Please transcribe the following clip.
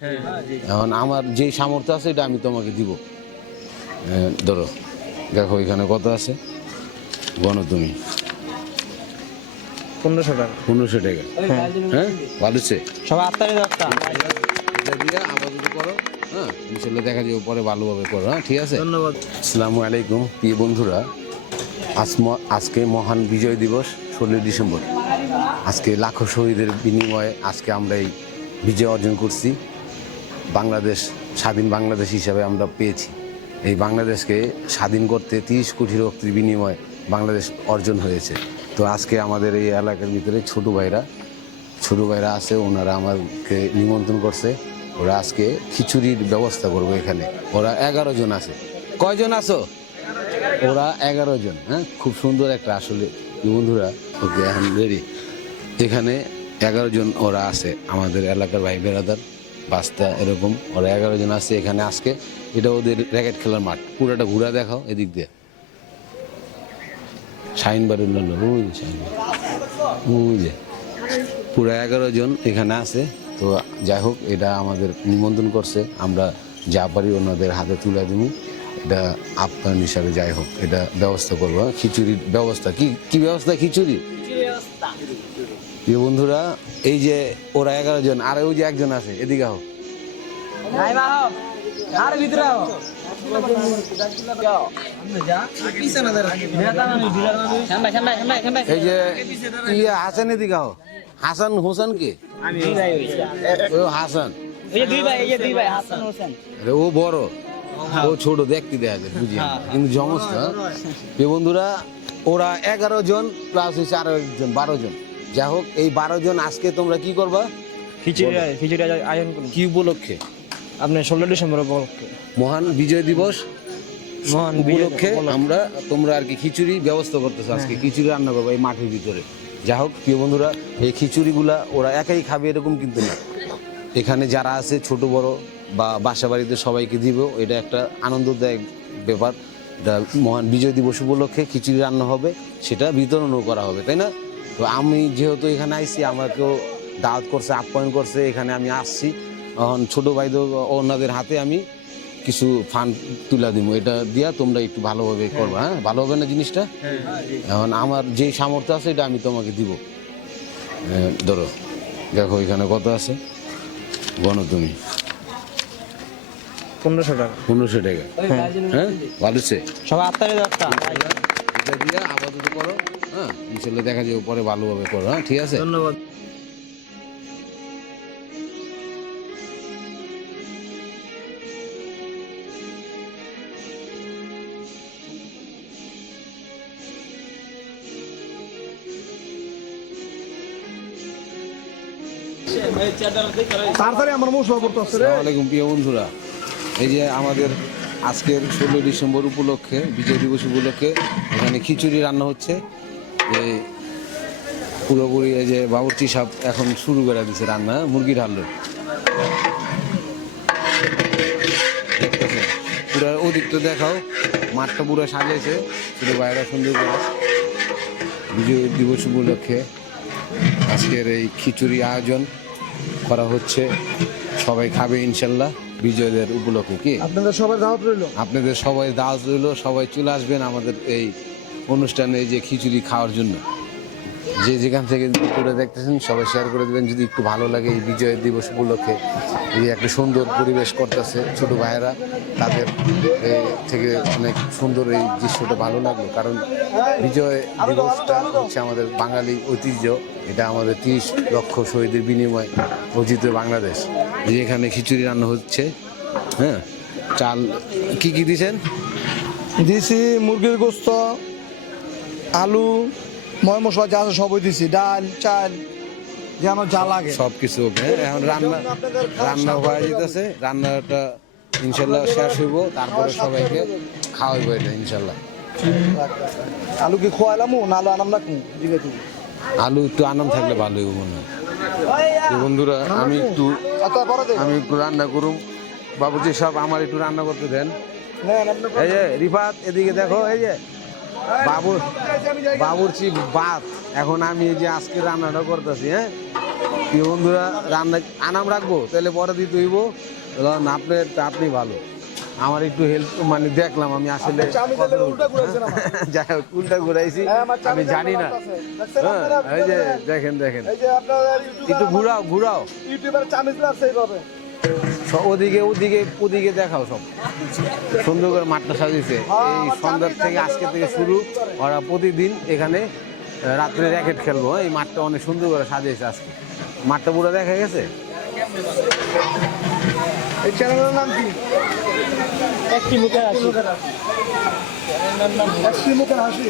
এখন আমার যেই সামর্থ্য আছে এটা আমি তোমাকে দিব। ধরো, দেখো এখানে কত আছে, গণো তুমি। 1500 টাকা। 1500 টাকা। হ্যাঁ, ভালো হচ্ছে। সবাই আত্মারে দরকার এটা দিয়ে আপাতত করো। হ্যাঁ, ইনশাল্লাহ দেখা যাবে পরে ভালোভাবে করো। হ্যাঁ, ঠিক আছে। ধন্যবাদ। আসসালামু আলাইকুম প্রিয় বন্ধুরা, আজকে মহান বিজয় দিবস 16 ডিসেম্বর। আজকে লাখো শহীদের বিনিময়ে আজকে আমরা এই বিজয় অর্জন করছি। বাংলাদেশ স্বাধীন বাংলাদেশ হিসাবে আমরা পেয়েছি। এই বাংলাদেশকে স্বাধীন করতে 30 কোটি রক্তের বিনিময়ে বাংলাদেশ অর্জন হয়েছে। তো আজকে আমাদের এই এলাকার ভিতরে ছোটো ভাইরা আছে, ওনারা আমাকে নিমন্ত্রণ করছে। ওরা আজকে খিচুড়ির ব্যবস্থা করবে এখানে। ওরা 11 জন আছে। কয়জন আছো? ওরা 11 জন। হ্যাঁ, খুব সুন্দর একটা আসলে বন্ধুরা। ওকে, এখন রেডি। এখানে 11 জন ওরা আছে, আমাদের এলাকার ভাই বেরাদার বাস্তা এরকম ওরা 11 জন আছে এখানে আজকে। এটা ওদের র্যাকেট খেলার মাঠ। পুরাটা ঘুরা দেখাও এদিক দিয়ে। শাহিনবাড়ির যে পুরো 11 জন এখানে আছে। তো যাই হোক, এটা আমাদের নিমন্ত্রণ করছে, আমরা যা পারি ওনাদের হাতে তুলে দিব। এটা আপ্যায়ন হিসাবে যাই হোক এটা ব্যবস্থা করবো। খিচুড়ির ব্যবস্থা কি ব্যবস্থা? খিচুড়ি বন্ধুরা। এই যে ওরা 11 জন, আর ওই যে একজন আছে, এদিকে হোক। এই যে হাসান, এদিকে হোক। হাসান হোসেন কে? হাসান ও বড়, ও ছোট দেখতে দেখা যায়, বুঝি কিন্তু জমস্তা। বন্ধুরা, ওরা 11 জন প্লাস হচ্ছে আরো একজন 12 জন। যাই হোক, এই 12 জন আজকে তোমরা কি করবা? খিচুড়ি আয়োজন করুন। কি উপলক্ষে? আপনার 16 ডিসেম্বর উপলক্ষে, মহান বিজয় দিবস উপলক্ষে আমরা তোমরা আর কি খিচুড়ি ব্যবস্থা করতেছো। আজকে খিচুড়ি রান্না করবো এই মাঠের ভিতরে। যাই হোক প্রিয় বন্ধুরা, এই খিচুড়িগুলা ওরা একাই খাবে এরকম কিন্তু না। এখানে যারা আছে ছোট বড় বা বাসা বাড়িতে সবাইকে দিব। এটা একটা আনন্দদায়ক ব্যাপার। এটা মহান বিজয় দিবস উপলক্ষে খিচুড়ি রান্না হবে, সেটা বিতরণও করা হবে, তাই না? তো আমি যেহেতু এখানে আইছি, আমাকেও দাওয়াত করছে, আপ্যায়ন করছে, এখানে আমি আসছি। এখন ছোটো ভাইদের ওনাদের হাতে আমি কিছু ফান্ড তুলে দিব। এটা দিয়া তোমরা একটু ভালোভাবে করবো। হ্যাঁ, ভালো হবে না জিনিসটা? এখন আমার যেই সামর্থ্য আছে এটা আমি তোমাকে দিব। ধরো, দেখো এখানে কত আছে, গণো তুমি। 1500 টাকা। 1500 টাকা। হ্যাঁ, ভালো হচ্ছে। সবাই আত্মারে দরকার এটা দিয়ে আপাতত করো। হ্যাঁ, ইনশাল্লাহ দেখা যাবে পরে ভালোভাবে করো। হ্যাঁ, ঠিক আছে। ধন্যবাদ। তাড়াতাড়ি আমার মশলা করতে আসছে রে। আসসালামু আলাইকুম প্রিয় বন্ধুরা, এই যে আমাদের আজকের 16 ডিসেম্বর উপলক্ষে, বিজয় দিবস উপলক্ষে এখানে খিচুড়ি রান্না হচ্ছে। এই পুরোপুরি এই যে বাবুর্চি সাহেব এখন শুরু করে দিচ্ছে রান্না, মুরগির হালুয়া। দেখতেছেন পুরো ওদিকটা দেখাও, মাঠটা পুরো সাজিয়েছে শুধু বাইরে সুন্দর করে। বিজয় দিবস উপলক্ষে আজকের এই খিচুড়ি আয়োজন করা হচ্ছে। সবাই খাবে ইনশাল্লাহ বিজয়দের উপলক্ষে। কি আপনাদের সবার দাওয়াত রইল? আপনাদের সবাই দাওয়াত রইল, সবাই চলে আসবেন আমাদের এই অনুষ্ঠানে এই যে খিচুড়ি খাওয়ার জন্য। যে যেখান থেকে ভিডিওটা দেখতেছেন সবাই শেয়ার করে দেবেন যদি একটু ভালো লাগে। এই বিজয় দিবস উপলক্ষে এই একটা সুন্দর পরিবেশ করতেছে ছোটো ভাইয়েরা, তাদের থেকে অনেক সুন্দর এই দৃশ্যটা ভালো লাগলো। কারণ বিজয় দিবসটা হচ্ছে আমাদের বাঙালি ঐতিহ্য। এটা আমাদের 30 লক্ষ শহীদের বিনিময়ে অর্জিত বাংলাদেশ। এখানে খিচুড়ি রান্না হচ্ছে। হ্যাঁ, চাল কি দিয়েছেন? দিছি মুরগির গোস্ত, আলু, ময় মশলা যা আছে সবই দিছি, ডাল চাল যেন যা লাগে সব কিছু। এখন রান্না হয়ে যেতেছে, রান্নাটা ইনশাল্লাহ শেষ হইব, তারপরে সবাইকে খাওয়াইব এটা ইনশাল্লাহ। আলু কি খোয়াইলাম না আলু আনাম না দিবে তুমি? আলু একটু আনাম থাকলে ভালো হইব মনে হয়। বন্ধুরা, আমি একটু রান্না করুম। বাবুজি সব আমার একটু রান্না করতে দেন। এই যে রিফাত, এদিকে দেখো, এই যে বাবুর্চি ভাত। এখন আমি এই যে আজকে রান্নাটা করতেছি। হ্যাঁ, প্রিয় বন্ধুরা রান্না আনাম রাখবো তাহলে পরে দিতে হইব। বললাম, আপনি ভালো, আমার একটু হেল্প মানে দেখলাম আমি আসলে চামি তেলে উল্টা ঘুরাইছেন আমার। যাই হোক উল্টা ঘুরাইছি হ্যাঁ, আমার চামি আমি তেলে জানি না। বাড়তাছে। দেখছেন হ্যাঁ, আপনারা? এই যে দেখেন এই যে আপনারা একটু ঘুরাও ইউটিউবার চামিচ লাগছে এইভাবে। ওদিকে দেখাও সব সুন্দর করে মাঠটা সাজিয়েছে। এই সন্ধ্যার থেকে আজকে থেকে শুরু, ওরা প্রতিদিন এখানে রাত্রে র্যাকেট খেলবো। এই মাঠটা অনেক সুন্দর করে সাজিয়েছে আজকে। মাঠটা পুরো দেখা গেছে। এই চ্যানেলের নাম কি? একটি মুখে একটি মুখে হাসি।